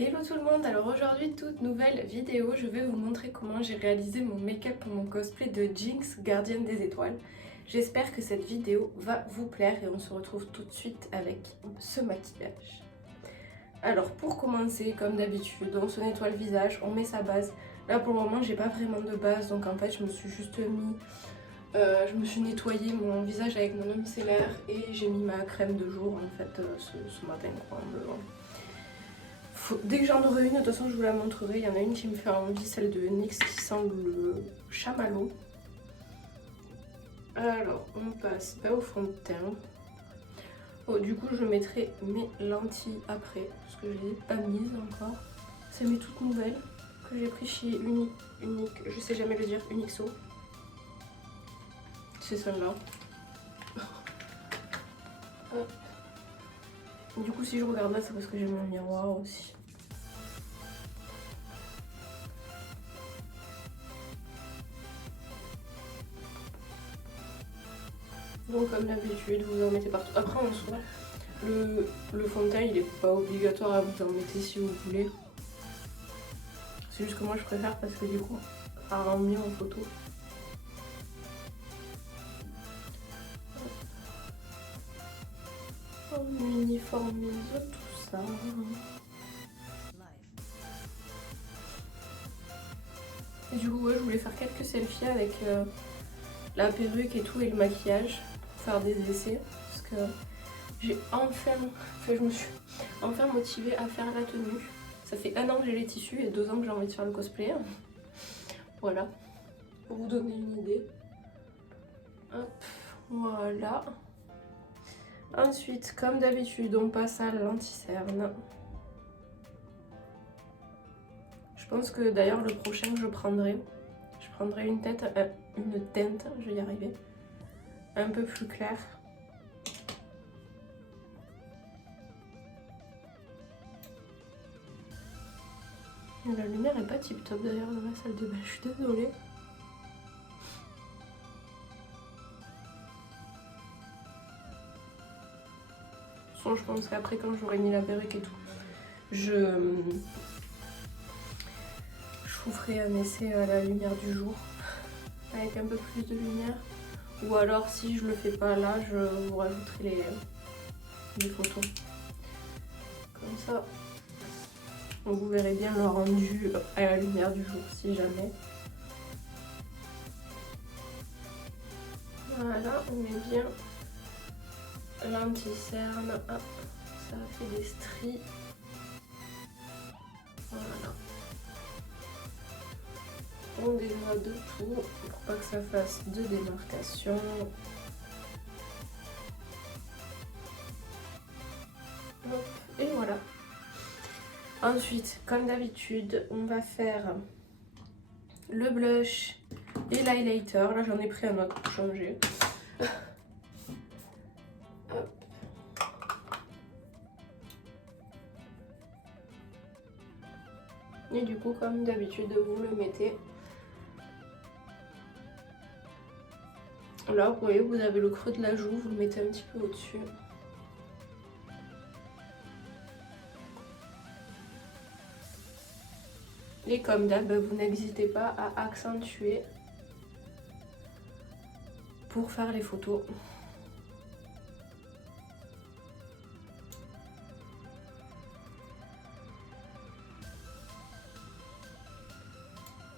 Hello tout le monde, alors aujourd'hui toute nouvelle vidéo, je vais vous montrer comment j'ai réalisé mon make-up pour mon cosplay de Jinx, gardienne des étoiles. J'espère que cette vidéo va vous plaire et on se retrouve tout de suite avec ce maquillage. Alors pour commencer, comme d'habitude, on se nettoie le visage, on met sa base. Là pour le moment j'ai pas vraiment de base, donc en fait je me suis juste mis... je me suis nettoyé mon visage avec mon eau micellaire et j'ai mis ma crème de jour en fait ce matin quoi, dès que j'en aurai une, de toute façon je vous la montrerai. Il y en a une qui me fait envie, celle de NYX qui sent le chamallow. Alors on passe au fond de teint. Oh, du coup je mettrai mes lentilles après parce que je les ai pas mises encore. C'est mes toutes nouvelles que j'ai pris chez Unique, je sais jamais le dire, Unixo. C'est celle-là. Du coup si je regarde là c'est parce que j'ai mon miroir aussi. Donc comme d'habitude, vous en mettez partout. Après en soi, le fond de teint il est pas obligatoire à vous en mettre si vous voulez. C'est juste que moi je préfère parce que du coup, ça rend mieux en photo. On uniformise tout ça. Et du coup ouais, je voulais faire quelques selfies avec la perruque et tout et le maquillage pour faire des essais. Parce que j'ai je me suis enfin motivée à faire la tenue. Ça fait 1 an que j'ai les tissus et 2 ans que j'ai envie de faire le cosplay. Voilà, pour vous donner une idée. Hop, voilà. Ensuite, comme d'habitude, on passe à l'anti-cerne. Je pense que d'ailleurs le prochain que je prendrai une teinte, je vais y arriver, un peu plus claire. La lumière est pas tip top d'ailleurs dans la salle de bain, je suis désolée. Je pense qu'après quand j'aurai mis la perruque et tout, je vous ferai un essai à la lumière du jour avec un peu plus de lumière. Ou alors si je le fais pas là, je vous rajouterai les photos. Comme ça, vous verrez bien le rendu à la lumière du jour si jamais. Voilà, on met bien l'anti-cerne. Hop, ça fait des stries. Voilà. On dénoie de tout pour pas que ça fasse de démarcation. Hop, et voilà. Ensuite, comme d'habitude, on va faire le blush et l'highlighter. Là, j'en ai pris un autre pour changer. Hop. Et du coup, comme d'habitude, vous le mettez. Là, vous voyez, vous avez le creux de la joue, vous le mettez un petit peu au-dessus. Et comme d'hab, vous n'hésitez pas à accentuer pour faire les photos.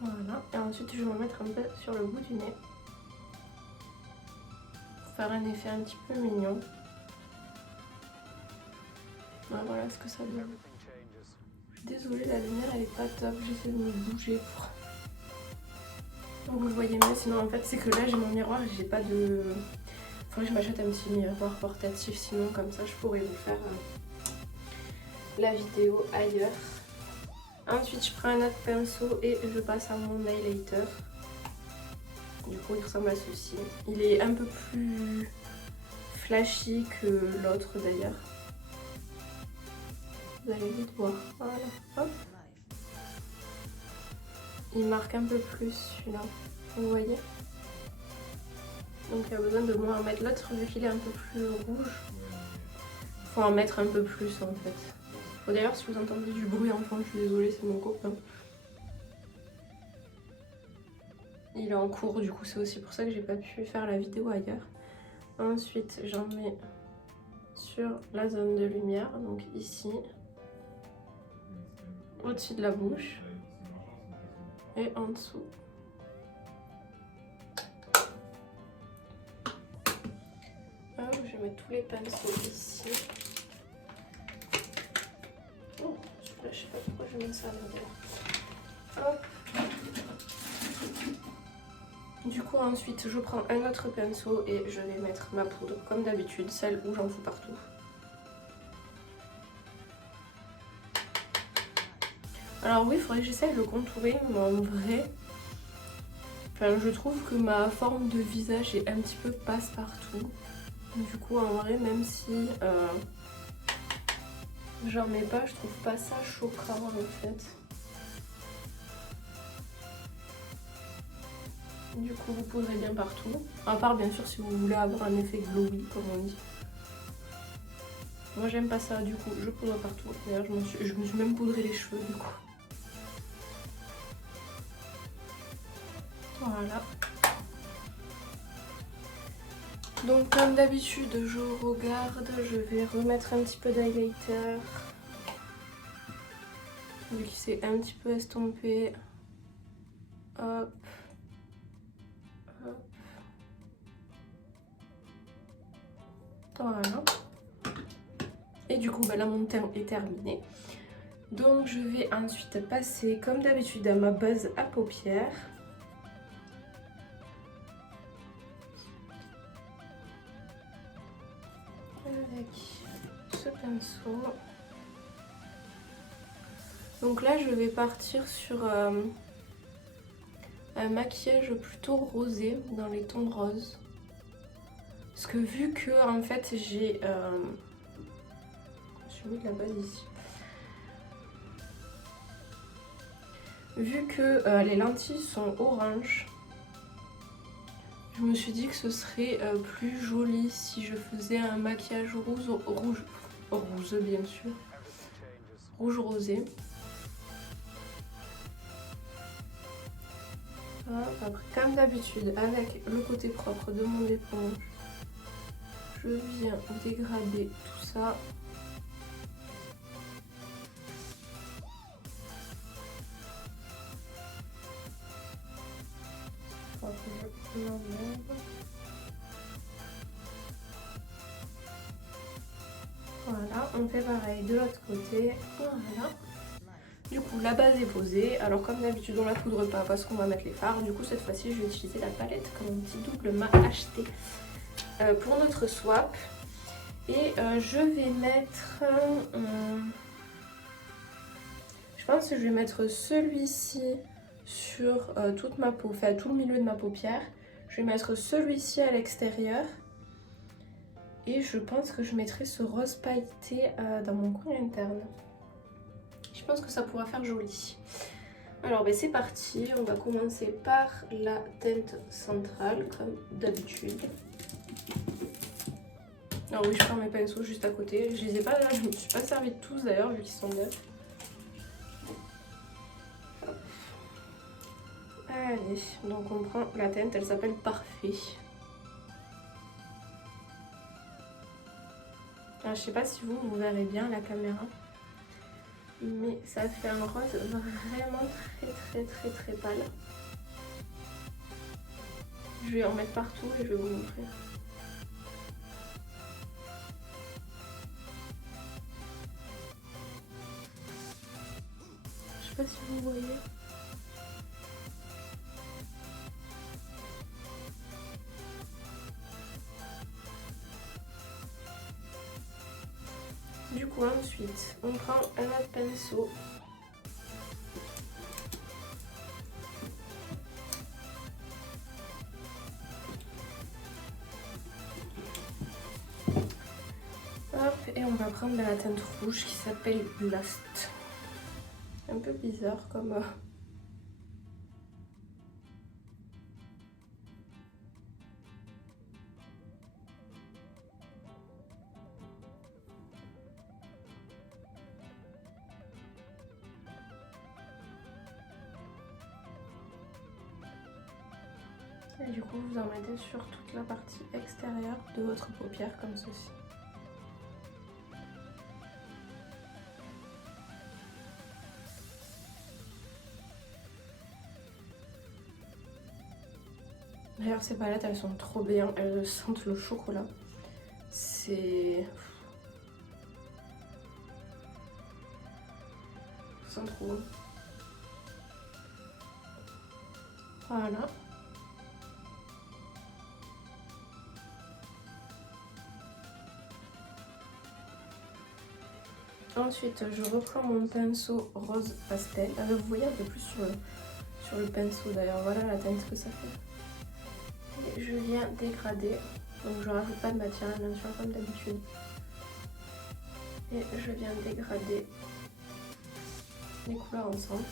Voilà, et ensuite je vais me mettre un peu sur le bout du nez pour faire un effet un petit peu mignon. Voilà ce que ça donne. Désolée, la lumière elle est pas top, j'essaie de me bouger pour... Donc vous le voyez mieux, sinon en fait c'est que là j'ai mon miroir et j'ai pas de... Faudrait que je m'achète un petit miroir portatif, sinon comme ça je pourrais vous faire la vidéo ailleurs. Ensuite je prends un autre pinceau et je passe à mon highlighter. Du coup il ressemble à ceci. Il est un peu plus flashy que l'autre d'ailleurs. Vous allez vite voir. Voilà. Hop. Il marque un peu plus celui-là. Vous voyez? Donc il y a besoin de moins en mettre. L'autre vu qu'il est un peu plus rouge. Faut en mettre un peu plus en fait. D'ailleurs, si vous entendez du bruit en fond, je suis désolée, c'est mon copain. Il est en cours, du coup c'est aussi pour ça que j'ai pas pu faire la vidéo ailleurs. Ensuite, j'en mets sur la zone de lumière, donc ici, au-dessus de la bouche et en dessous. Hop, je vais mettre tous les pinceaux ici. Oh, celui-là, je sais pas pourquoi je mets ça à l'intérieur. Hop. Du coup, ensuite, je prends un autre pinceau et je vais mettre ma poudre, comme d'habitude, celle où j'en fous partout. Alors oui, il faudrait que j'essaye de le contourer, mais en vrai, enfin, je trouve que ma forme de visage est un petit peu passe-partout. Du coup, en vrai, même si j'en mets pas, je trouve pas ça choquant en fait. Du coup, vous poudrez bien partout. À part, bien sûr, si vous voulez avoir un effet glowy, comme on dit. Moi, j'aime pas ça, du coup, je poudre partout. D'ailleurs, je me suis même poudré les cheveux, du coup. Voilà. Donc, comme d'habitude, je regarde. Je vais remettre un petit peu d'highlighter. Vu qu'il s'est un petit peu estompé. Hop. Hop. Voilà. Et du coup, bah là, mon teint est terminé. Donc, je vais ensuite passer, comme d'habitude, à ma base à paupières. Avec ce pinceau. Donc là, je vais partir sur un maquillage plutôt rosé, dans les tons de rose. Parce que vu que, en fait, j'ai mis de la base ici. Vu que les lentilles sont orange, je me suis dit que ce serait plus joli si je faisais un maquillage rouge bien sûr, rouge rosé. Après, comme d'habitude, avec le côté propre de mon éponge, je viens dégrader tout ça. Je l'enlève. Voilà, on fait pareil de l'autre côté. Voilà. Du coup, la base est posée. Alors, comme d'habitude, on la poudre pas parce qu'on va mettre les fards. Du coup, cette fois-ci, je vais utiliser la palette que mon petit double m'a acheté pour notre swap. Et je vais mettre... je pense que je vais mettre celui-ci sur toute ma peau, enfin tout le milieu de ma paupière. Je vais mettre celui-ci à l'extérieur. Et je pense que je mettrai ce rose pailleté dans mon coin interne. Je pense que ça pourra faire joli. Alors ben, c'est parti, on va commencer par la teinte centrale comme d'habitude. Alors oui, je prends mes pinceaux juste à côté. Je les ai pas là, je ne me suis pas servi de tous d'ailleurs vu qu'ils sont neufs. Allez, donc on prend la teinte, elle s'appelle Parfait. Alors, je sais pas si vous verrez bien la caméra, mais ça fait un rose vraiment très pâle. Je vais en mettre partout et je vais vous montrer. Je sais pas si vous voyez. Du coup, ensuite, on prend un autre pinceau. Hop, et on va prendre la teinte rouge qui s'appelle Blast. Un peu bizarre comme... Et du coup, vous en mettez sur toute la partie extérieure de votre paupière comme ceci. D'ailleurs, ces palettes, elles sont trop bien. Elles sentent le chocolat. C'est... Ça sent trop bon. Voilà. Ensuite, je reprends mon pinceau rose pastel. Vous voyez un peu plus sur le pinceau d'ailleurs. Voilà la teinte que ça fait. Et je viens dégrader. Donc je rajoute pas de matière bien sûr comme d'habitude. Et je viens dégrader les couleurs ensemble.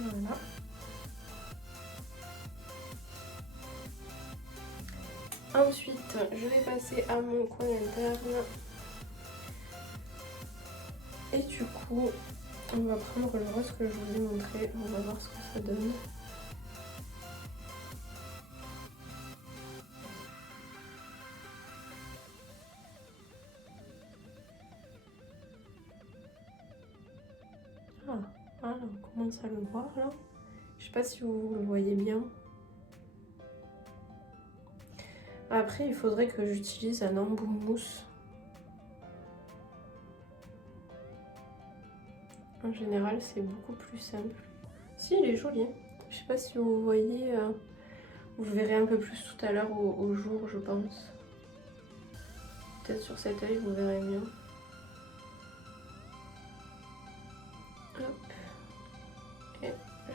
Voilà. Ensuite, je vais passer à mon coin interne. Et du coup, on va prendre le rose que je vous ai montré. On va voir ce que ça donne. Ah, voilà, on commence à le voir là. Je sais pas si vous le voyez bien. Après, il faudrait que j'utilise un embout mousse. En général, c'est beaucoup plus simple. Si, il est joli. Je sais pas si vous voyez. Vous le verrez un peu plus tout à l'heure au jour, je pense. Peut-être sur cet œil, vous verrez mieux. Hop. Et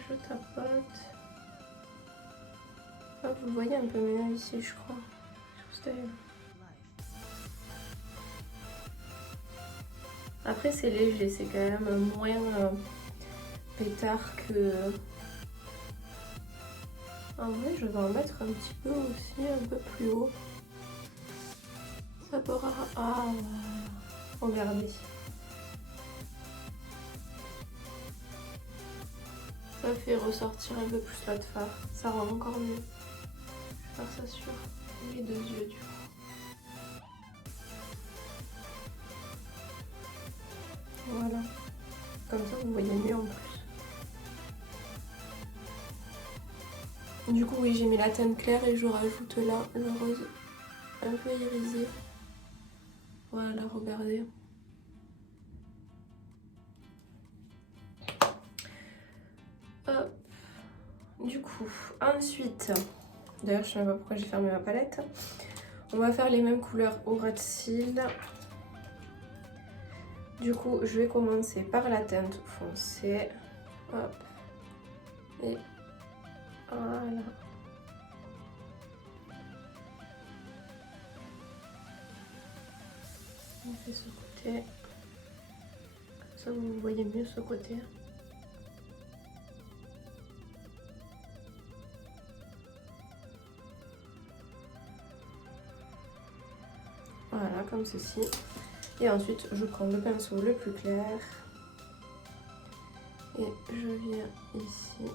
je tapote. Ah, vous le voyez un peu mieux ici, je crois. Sur cet œil. Après, c'est léger, c'est quand même moins pétard que... En vrai, je vais en mettre un petit peu aussi, un peu plus haut. Ça pourra... Ah, voilà. Regardez. Ça fait ressortir un peu plus la de fard. Ça rend encore mieux. Je vais faire ça sur les deux yeux du coup. Voilà. Comme ça, vous voyez mieux en plus. Du coup, oui, j'ai mis la teinte claire et je rajoute là le rose un peu irisé. Voilà, regardez. Hop. Du coup, ensuite, d'ailleurs, je ne sais pas pourquoi j'ai fermé ma palette. On va faire les mêmes couleurs au ras de cils. Du coup, je vais commencer par la teinte foncée. Hop. Et voilà. On fait ce côté. Comme ça, vous voyez mieux ce côté. Voilà, comme ceci. Et ensuite, je prends le pinceau le plus clair. Et je viens ici.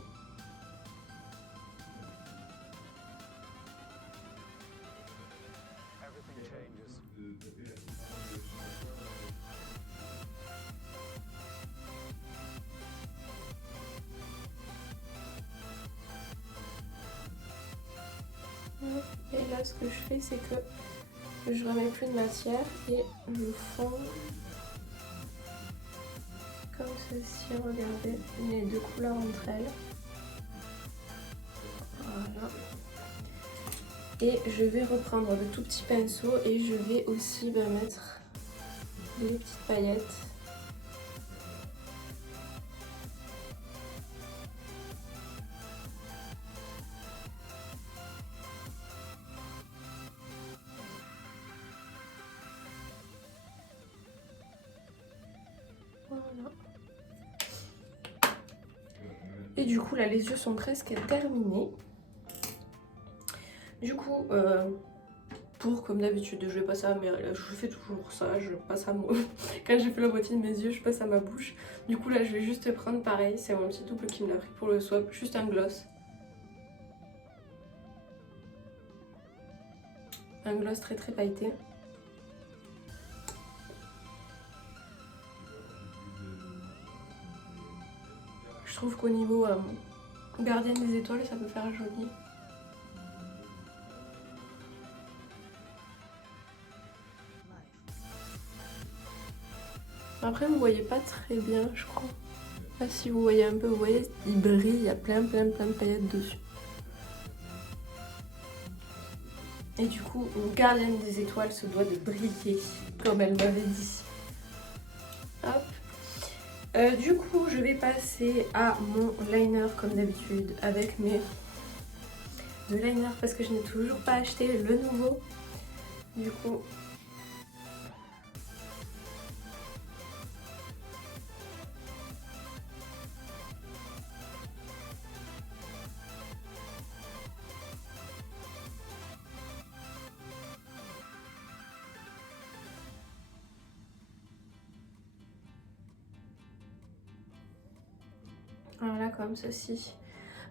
Et là, ce que je fais, c'est que je remets plus de matière et je fonds comme ceci. Regardez les deux couleurs entre elles. Voilà. Et je vais reprendre le tout petit pinceau et je vais aussi mettre des petites paillettes. Voilà. Et du coup, là, les yeux sont presque terminés. Du coup, pour, comme d'habitude, je vais passer à mes... Je fais toujours ça, je passe à moi. Quand j'ai fait la moitié de mes yeux, je passe à ma bouche. Du coup là je vais juste prendre pareil, c'est mon petit double qui me l'a pris pour le swap, juste un gloss. Un gloss très très pailleté. Je trouve qu'au niveau gardienne des étoiles, ça peut faire joli. Après vous voyez pas très bien je crois. Là si vous voyez un peu, vous voyez, il brille, il y a plein de paillettes dessus. Et du coup, une gardienne des étoiles se doit de briller, comme elle m'avait dit. Hop. Du coup, je vais passer à mon liner comme d'habitude avec mes deux liners parce que je n'ai toujours pas acheté le nouveau. Du coup, voilà comme ceci.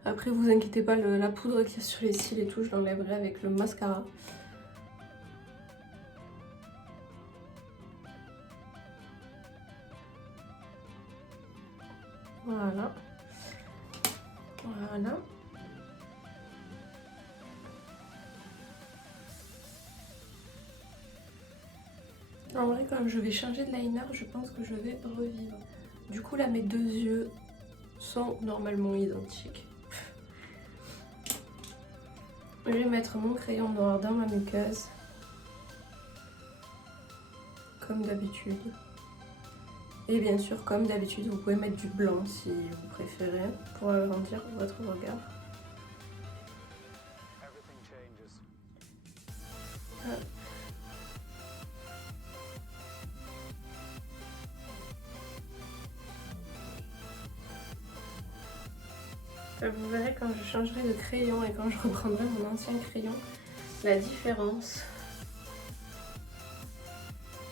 Après vous inquiétez pas, la poudre qu'il y a sur les cils et tout, je l'enlèverai avec le mascara. Voilà. Voilà. En vrai, comme je vais changer de liner, je pense que je vais revivre. Du coup là, mes deux yeux sont normalement identiques. Je vais mettre mon crayon noir dans ma muqueuse. Comme d'habitude. Et bien sûr, comme d'habitude, vous pouvez mettre du blanc si vous préférez pour agrandir votre regard. Vous verrez quand je changerai de crayon et quand je reprendrai mon ancien crayon, la différence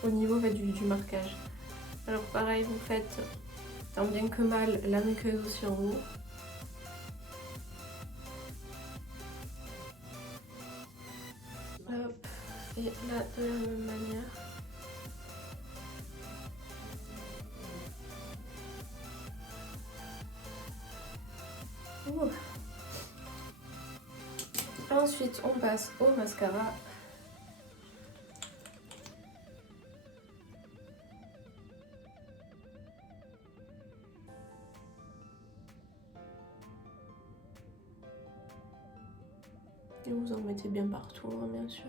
au niveau du marquage. Alors pareil, vous faites tant bien que mal la muqueuse aussi en haut. Hop, et là de la même manière. Ouh. Ensuite, on passe au mascara. Et vous en mettez bien partout, hein, bien sûr.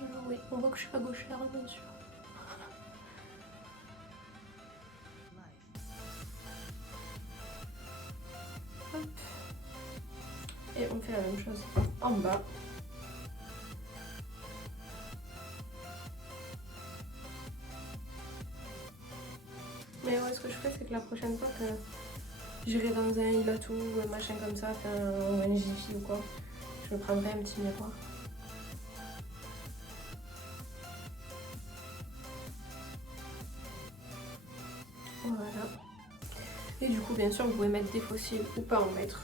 Alors oui, on voit que je suis pas gauchère, bien sûr. Hop. Et on fait la même chose en bas. Mais ouais, ce que je fais, c'est que la prochaine fois que j'irai dans un Ilatou ou un machin comme ça, ou un Jiffy ou quoi, je me prendrai un petit miroir. Voilà. Et du coup, bien sûr, vous pouvez mettre des fossiles ou pas en mettre.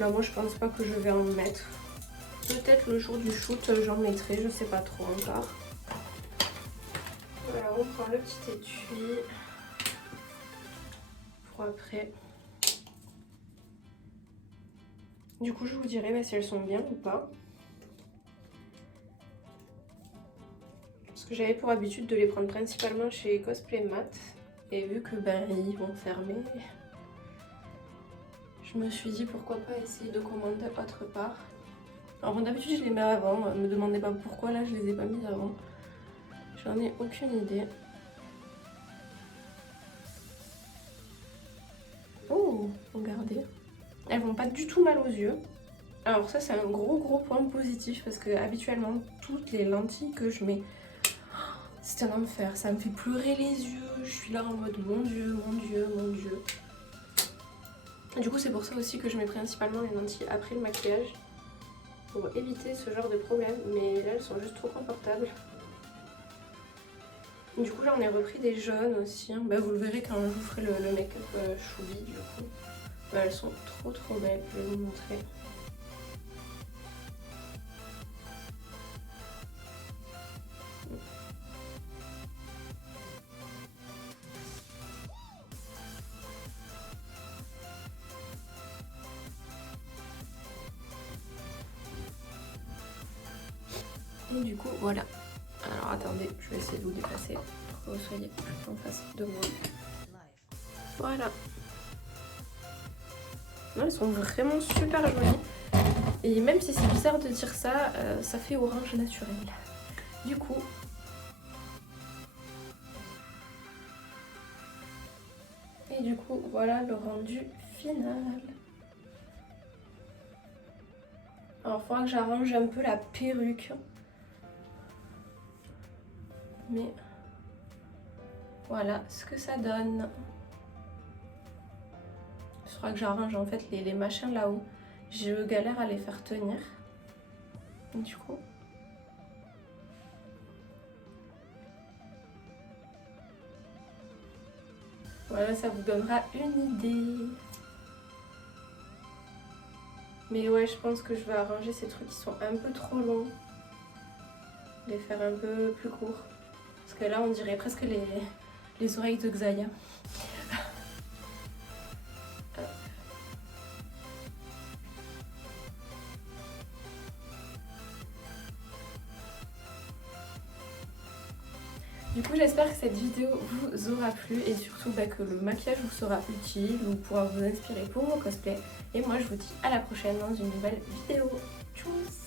Là, moi, je pense pas que je vais en mettre. Peut-être le jour du shoot, j'en mettrai, je sais pas trop encore. Voilà, on prend le petit étui pour après. Du coup, je vous dirai si elles sont bien ou pas. Parce que j'avais pour habitude de les prendre principalement chez Cosplay Mat. Et vu que ils vont fermer, je me suis dit pourquoi pas essayer de commander autre part. Alors bon, d'habitude je les mets avant, ne me demandez pas pourquoi là je les ai pas mis avant. J'en ai aucune idée. Elles vont pas du tout mal aux yeux. Alors ça c'est un gros point positif parce que habituellement toutes les lentilles que je mets, c'est un enfer, ça me fait pleurer les yeux, je suis là en mode mon dieu. Du coup c'est pour ça aussi que je mets principalement les lentilles après le maquillage pour éviter ce genre de problème, mais là elles sont juste trop confortables. Du coup j'en ai repris des jaunes aussi, bah, vous le verrez quand je vous ferai le make-up choubi du coup. Bah, elles sont trop belles, je vais vous montrer. Et du coup voilà. Alors attendez, je vais essayer de vous déplacer pour que vous soyez plus en face de moi. Voilà. Non, elles sont vraiment super jolies. Et même si c'est bizarre de dire ça, ça fait orange naturel. Du coup... Et du coup, voilà le rendu final. Alors, il faudra que j'arrange un peu la perruque. Mais voilà ce que ça donne. Il faudra que j'arrange en fait les machins là-haut. Je galère à les faire tenir. Du coup... Voilà, ça vous donnera une idée. Mais ouais, je pense que je vais arranger ces trucs qui sont un peu trop longs. Les faire un peu plus courts. Parce que là, on dirait presque les oreilles de Xaya. Du coup, j'espère que cette vidéo vous aura plu et surtout que le maquillage vous sera utile ou pourra vous inspirer pour vos cosplays. Et moi, je vous dis à la prochaine dans une nouvelle vidéo. Tchuss!